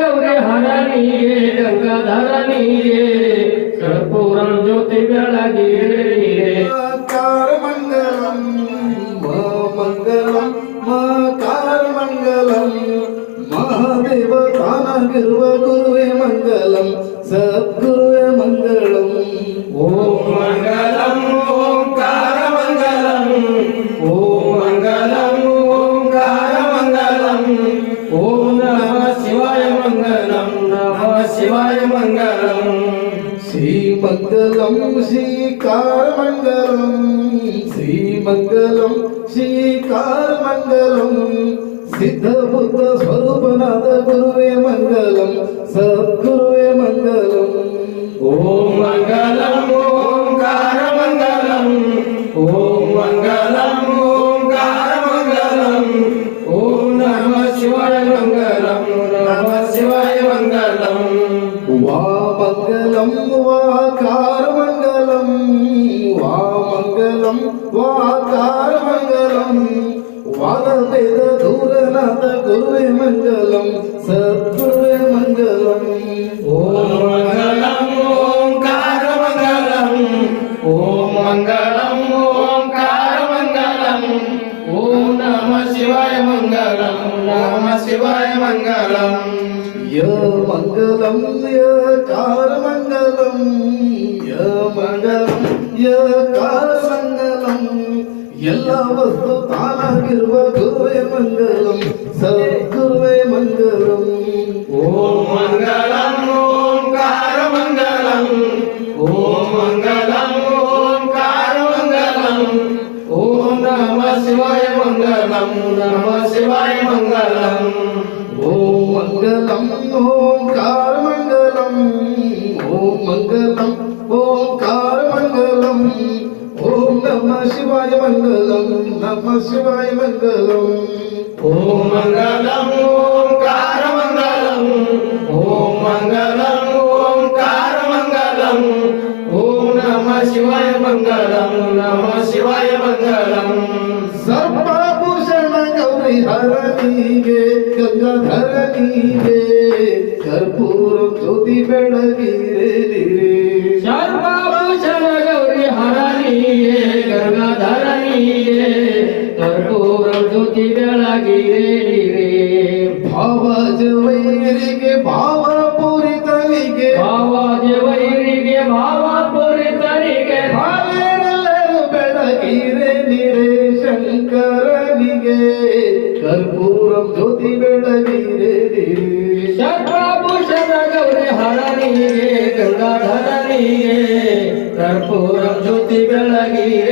ಗೌರಿ ಹರನಿಗೆ ಗಂಗಾಧರನಿಗೆ ಕರ್ಪೂರಂ ಜ್ಯೋತಿ ಬೆಳಗಿರೆ శివాయ మంగళం శ్రీ మంగళం శ్రీకారమంగళం శ్రీ మంగళం శ్రీకారమంగళం సిద్ధబుద్ధ స్వరూపనాథ గురువే మంగళం సద్గురు மங்களம் நம சிவாய மங்களம் யோ மங்களம் யோ கார மங்களம் யோ மங்களம் யோ கார மங்களம் எல்லா வஸ்து தானாகிರುವ குருவே மங்களம் சத்குருவே மங்களம் नमः शिवाय मङ्गलम् ॐ मङ्गलम् ॐकार मङ्गलम् ॐ मङ्गलम् ॐकार मङ्गलम् ॐ नमः शिवाय मङ्गलम् नमः शिवाय मङ्गलम् ॐ मङ्गलम् ॐकार मङ्गलम् ॐ मङ्गलम् ॐकार मङ्गलम् ॐ नमः शिवाय मङ्गलम् नमः शिवाय मङ्गलम् हरि हरणी गे गंगाधरणी गे कर्पूर स्तुति धीरे गिरे शर्मा शर गौरी हरणी गे गंगाधरणी गे कर्पूर स्तुति बेड़गीरे गिरे भाव जवैरी के भाव पूरी तनिके भाव जवैरी के भाव पूरी तनिके भावे बेड़गीरे धीरे शंकर ಕರ್ಪೂರ ಜ್ಯೋತಿ ಬೆಳಗಿರೆ ಸರ್ವಾಭೂಷಣ ಗೌರಿ ಹರನಿಗೆ ಗಂಗಾಧರನಿಗೆ ಕರ್ಪೂರ ಜ್ಯೋತಿ ಬೆಳಗಿರೆ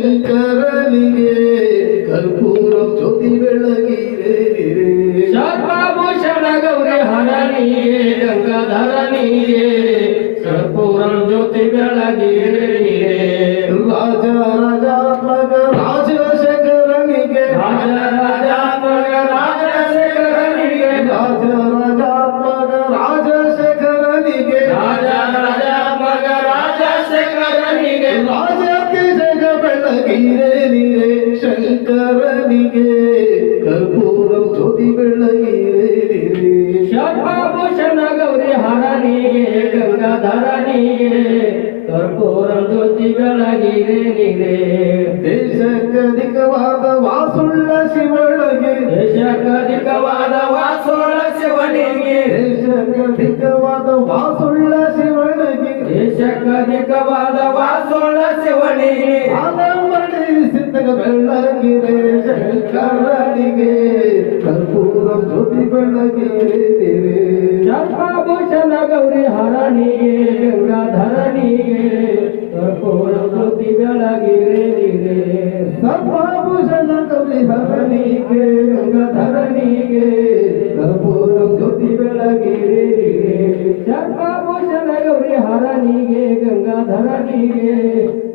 ಶಂಕರನಿಗೆ ಕರ್ಪೂರ ಜ್ಯೋತಿ ಬೆಳಗಿರೆ ನಿರೆ ಸರ್ವಾಭೂಷಣ ಗೌರಿ ಹರನಿಗೆ ಗಂಗಾಧರನಿಗೆ ಕರ್ಪೂರಂ ಜ್ಯೋತಿ ಬೆಳಗಿರೆ ಶರಣನಿಗೆ ಕರ್ಪೂರಂ ಧ್ವನಿ ಬೆಳಗಿರಿ ಶರ್ಭಾಭೂಷಣ ಗೌರಿ ಹರನಿಗೆ ಗಂಗಾಧರನಿಗೆ ಕರ್ಪೂರಂ ಧ್ವನಿ ಬೆಳಗಿರೆ ದೇಶಕ್ಕಧಿಕವಾದ ವಾಸುಳ್ಳ ಶಿವಳಿಗೆ. ದೇಶಕ್ಕಧಿಕವಾದ ವಾಸುಳ್ಳ ಶಿವನಿಗೆ ದೇಶಕ್ಕಧಿಕವಾದ ವಾಸುಳ್ಳ ಶಿವನಿಗೆ ದೇಶಕ್ಕಧಿಕವಾದ ವಾಸುಳ್ಳ ಶಿವನಿಗೆ ಬೆಳಗಿರೆ ಶಂಕರನಿಗೆ ಕರ್ಪೂರ ಜ್ಯೋತಿ ಬೆಳಗಿರೆ ನಿರೆ ಸರ್ವಾಭೂಷಣ ಗೌರಿ ಹರನಿಗೆ ಗಂಗಾಧರನಿಗೆ ಕರ್ಪೂರ ಜ್ಯೋತಿ ಬೆಳಗಿರೆ ನಿರೆ ಸರ್ವಾಭೂಷಣ ಗೌರಿ ಹರನಿಗೆ ಗಂಗಾಧರನಿಗೆ ಕರ್ಪೂರ ಜ್ಯೋತಿ ಬೆಳಗಿರೆ ಸರ್ವಾಭೂಷಣ ಗೌರಿ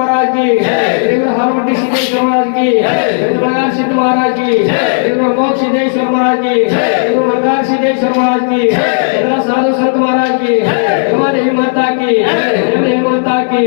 महाराज की हनुमती सिद्धेश्वर महाराज की भगवान सिद्ध महाराज की मोक्ष सिद्धेश्वर महाराज की भगवान सिद्धेश्वर महाराज की साधु संत महाराज की माता की माता की